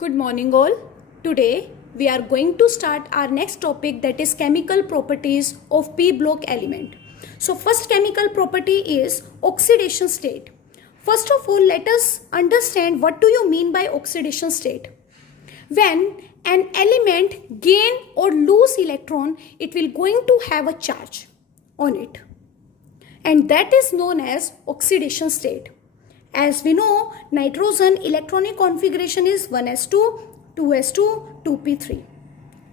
Good morning all. Today we are going to start our next topic, that is chemical properties of p block element. So first chemical property is oxidation state. First of all, let us understand what do you mean by oxidation state. When an element gain or lose electron, it will going to have a charge on it, and that is known as oxidation state. As we know, nitrogen electronic configuration is 1s2, 2s2, 2p3,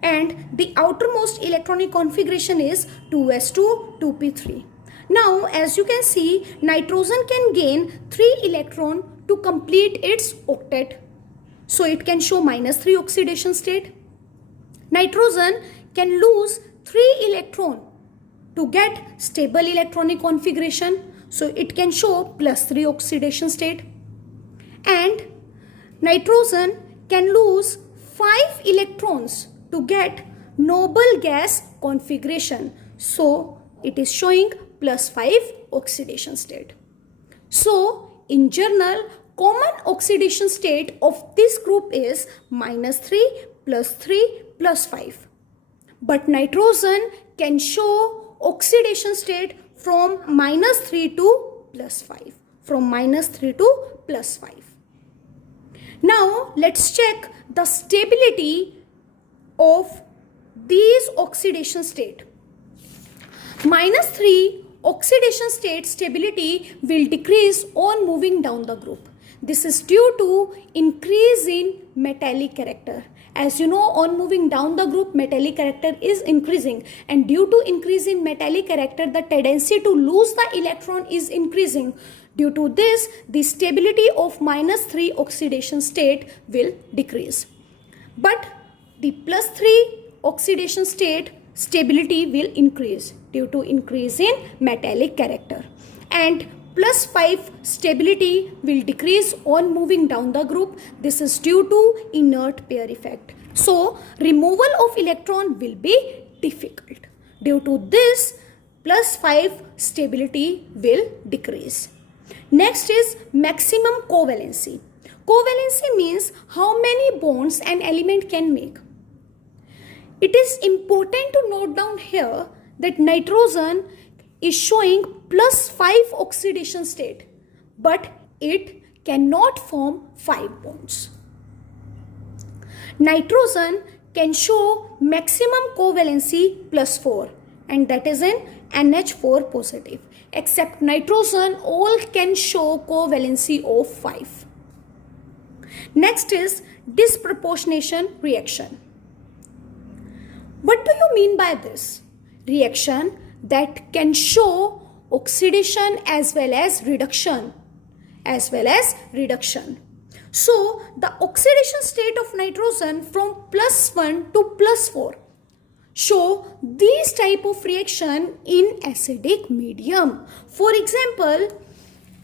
and the outermost electronic configuration is 2s2, 2p3. Now, as you can see, nitrogen can gain 3 electron to complete its octet. So it can show -3 oxidation state. Nitrogen can lose 3 electron to get stable electronic configuration. So it can show +3 oxidation state. And nitrogen can lose 5 electrons to get noble gas configuration. So it is showing +5 oxidation state. So in general, common oxidation state of this group is -3, +3, +5. But nitrogen can show oxidation state from -3 to +5. From -3 to +5. Now let's check the stability of these oxidation state. -3 oxidation state stability will decrease on moving down the group. This is due to increase in metallic character. As you know, on moving down the group, metallic character is increasing, and due to increase in metallic character, the tendency to lose the electron is increasing. Due to this, the stability of -3 oxidation state will decrease. But the +3 oxidation state stability will increase due to increase in metallic character. And +5 stability will decrease on moving down the group. This is due to inert pair effect. So removal of electron will be difficult. Due to this, +5 stability will decrease. Next is maximum covalency. Covalency means how many bonds an element can make. It is important to note down here that nitrogen is showing +5 oxidation state, but it cannot form 5 bonds. Nitrogen can show maximum covalency +4, and that is in NH4 positive, except nitrogen all can show covalency of 5. Next is disproportionation reaction. What do you mean by this? Reaction that can show oxidation as well as reduction. So the oxidation state of nitrogen from +1 to +4 show these type of reaction in acidic medium. For example,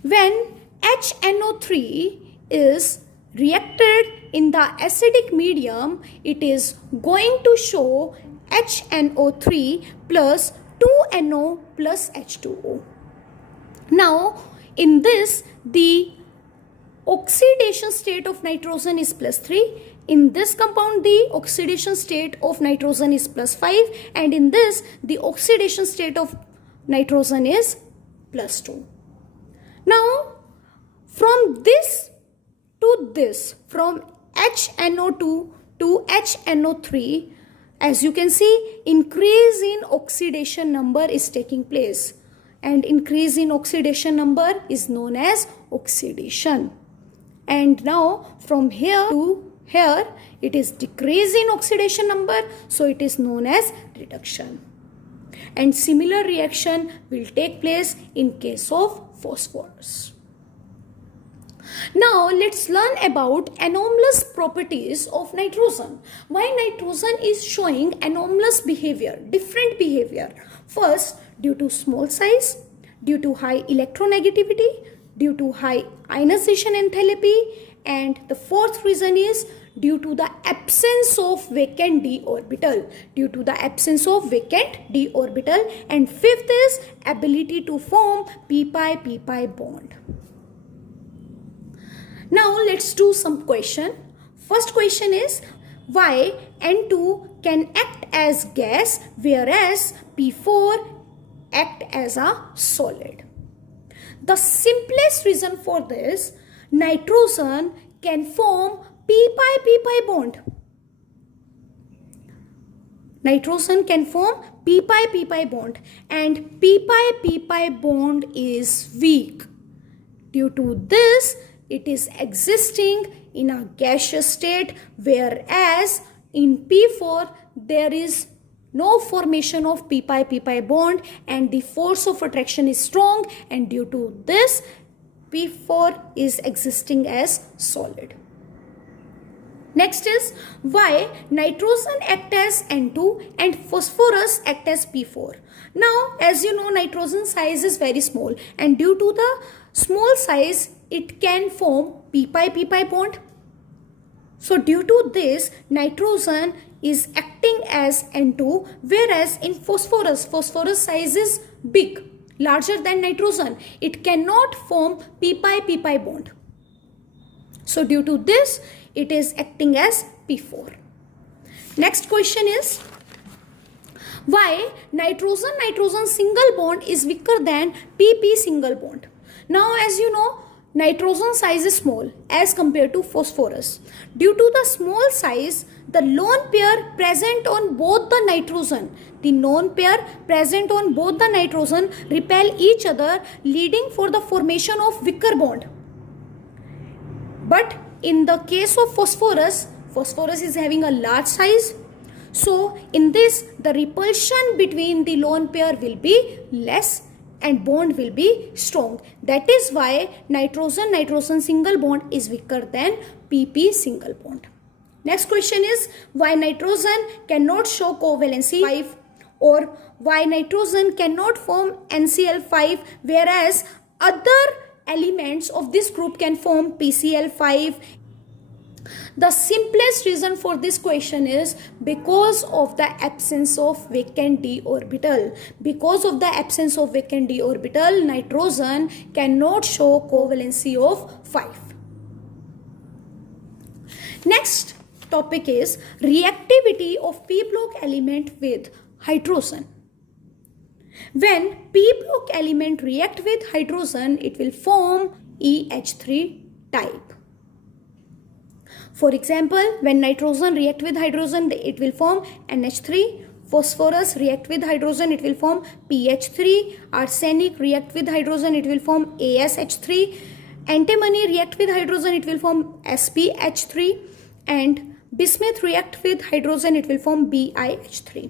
when HNO3 is reacted in the acidic medium, it is going to show HNO3 plus 2NO plus H2O. Now in this, the oxidation state of nitrogen is +3. In this compound, the oxidation state of nitrogen is +5, and in this, the oxidation state of nitrogen is +2. Now from this to this, from HNO2 to HNO3, as you can see, increase in oxidation number is taking place, and increase in oxidation number is known as oxidation. And now from here to here, it is decrease in oxidation number, so it is known as reduction. And similar reaction will take place in case of phosphorus. Now let's learn about anomalous properties of nitrogen. Why nitrogen is showing anomalous behavior, different behavior? First, due to small size, due to high electronegativity, due to high ionization enthalpy, and the fourth reason is due to the absence of vacant d orbital. And fifth is ability to form p-pi bond. Now let's do some question. First question is why N2 can act as gas whereas P4 act as a solid. The simplest reason for this, nitrogen can form p-pi bond. Nitrogen can form p-pi bond and p-pi bond is weak. Due to this, it is existing in a gaseous state, whereas in P4 there is no formation of p-pi bond and the force of attraction is strong, and due to this P4 is existing as solid. Next is why nitrogen act as N2 and phosphorus act as P4. Now, as you know, nitrogen size is very small, and due to the small size it can form p-pi bond. So due to this, nitrogen is acting as N2, whereas in phosphorus size is big, larger than nitrogen. It cannot form p-pi bond. So due to this, it is acting as P4. Next question is why nitrogen single bond is weaker than pp single bond. Now, as you know, nitrogen size is small as compared to phosphorus. Due to the small size, the lone pair present on both the nitrogen, repel each other, leading for the formation of weaker bond. But in the case of phosphorus is having a large size. So in this, the repulsion between the lone pair will be less and bond will be strong. That is why nitrogen single bond is weaker than pp single bond. Next question is why nitrogen cannot show covalency 5, or why nitrogen cannot form NCl5 whereas other elements of this group can form PCl5. The simplest reason for this question is because of the absence of vacant d orbital. Because of the absence of vacant d orbital, nitrogen cannot show covalency of 5. Next topic is reactivity of p block element with hydrogen. When p block element react with hydrogen, it will form EH3 type. For example, when nitrogen react with hydrogen, it will form NH3. Phosphorus react with hydrogen, it will form PH3. Arsenic react with hydrogen, it will form ASH3. Antimony react with hydrogen, it will form SPH3. And bismuth react with hydrogen, it will form BiH3.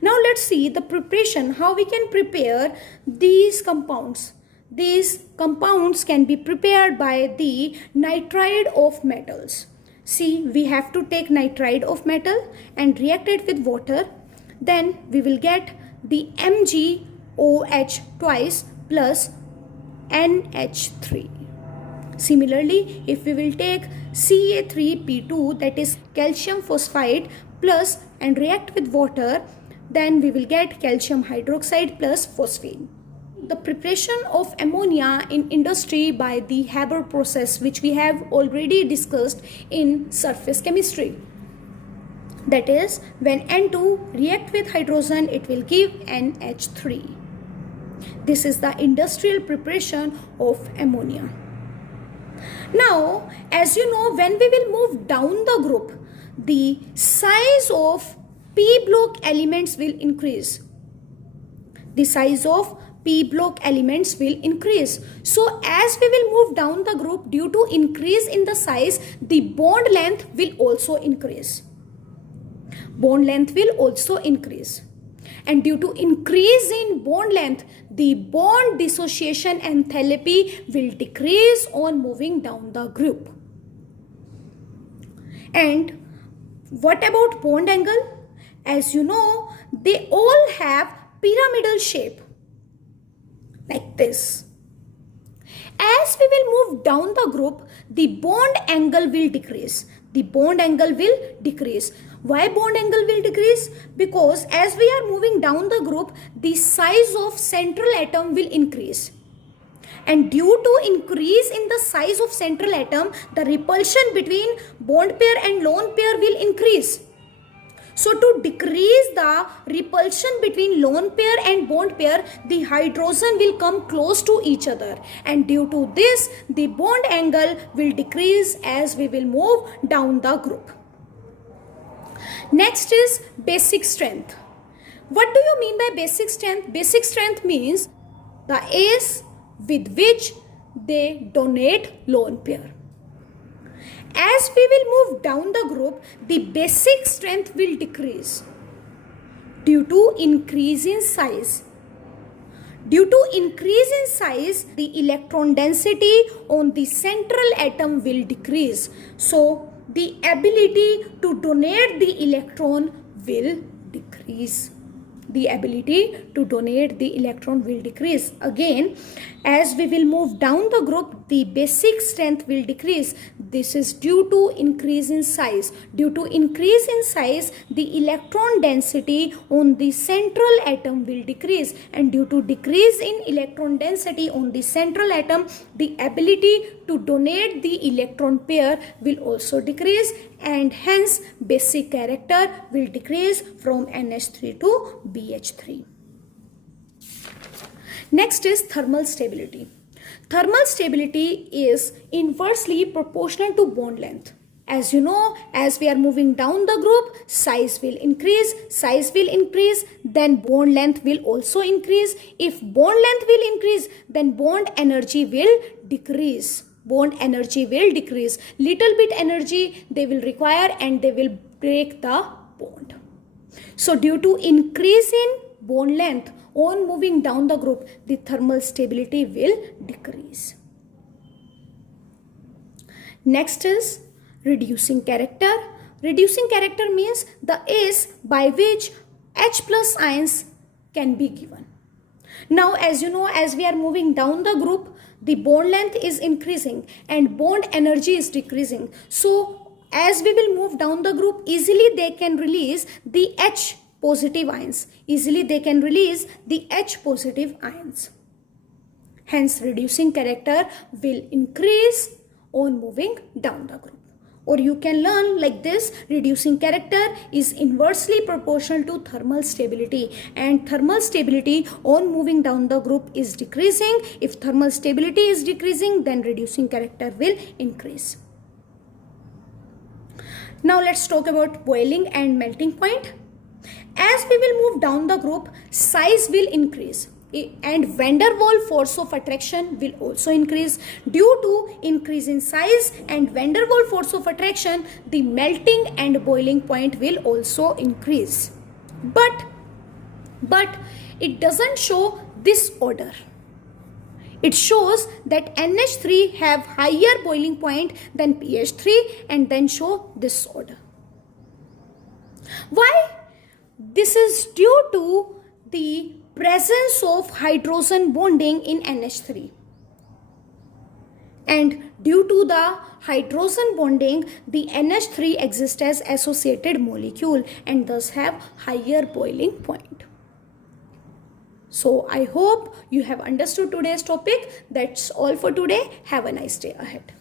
Now let's see the preparation, how we can prepare these compounds. These compounds can be prepared by the nitride of metals. See, we have to take nitride of metal and react it with water. Then we will get the MgOH twice plus NH3. Similarly, if we will take Ca3P2, that is calcium phosphide plus, and react with water, then we will get calcium hydroxide plus phosphine. The preparation of ammonia in industry by the Haber process, which we have already discussed in surface chemistry. That is, when N2 react with hydrogen, it will give NH3. This is the industrial preparation of ammonia. Now, as you know, when we will move down the group, the size of p block elements will increase. The size of p block elements will increase. So as we will move down the group, due to increase in the size, the bond length will also increase. Bond length will also increase. And due to increase in bond length, the bond dissociation enthalpy will decrease on moving down the group. And what about bond angle? As you know, they all have pyramidal shape like this. As we will move down the group, the bond angle will decrease. The bond angle will decrease. Why bond angle will decrease? Because as we are moving down the group, the size of central atom will increase. And due to increase in the size of central atom, the repulsion between bond pair and lone pair will increase. So to decrease the repulsion between lone pair and bond pair, the hydrogen will come close to each other, and due to this, the bond angle will decrease as we will move down the group. Next is basic strength. What do you mean by basic strength? Basic strength means the A's with which they donate lone pair. As we will move down the group, the basic strength will decrease due to increase in size. Due to increase in size, the electron density on the central atom will decrease. So, the ability to donate the electron will decrease. The ability to donate the electron will decrease. Again, as we will move down the group, the basic strength will decrease. This is due to increase in size. Due to increase in size, the electron density on the central atom will decrease. And due to decrease in electron density on the central atom, the ability to donate the electron pair will also decrease, and hence basic character will decrease from NH3 to BH3. Next is thermal stability. Thermal stability is inversely proportional to bond length. As you know, as we are moving down the group, size will increase, then bond length will also increase. If bond length will increase, then bond energy will decrease. Bond energy will decrease. Little bit energy they will require and they will break the bond. So due to increase in bond length on moving down the group, the thermal stability will decrease. Next is reducing character. Reducing character means the A's by which H plus ions can be given. Now, as you know, as we are moving down the group, the bond length is increasing and bond energy is decreasing. So, as we will move down the group, easily they can release the H positive ions. Easily they can release the H positive ions. Hence, reducing character will increase on moving down the group. Or you can learn like this: reducing character is inversely proportional to thermal stability, and thermal stability on moving down the group is decreasing. If thermal stability is decreasing, then reducing character will increase. Now let's talk about boiling and melting point. As we will move down the group, size will increase and van der Waals force of attraction will also increase. Due to increase in size and van der Waals force of attraction, the melting and boiling point will also increase. But it doesn't show this order. It shows that NH3 have higher boiling point than PH3 and then show this order. Why? This is due to the presence of hydrogen bonding in NH3. And due to the hydrogen bonding, the NH3 exists as associated molecule and thus have higher boiling point. So I hope you have understood today's topic. That's all for today. Have a nice day ahead.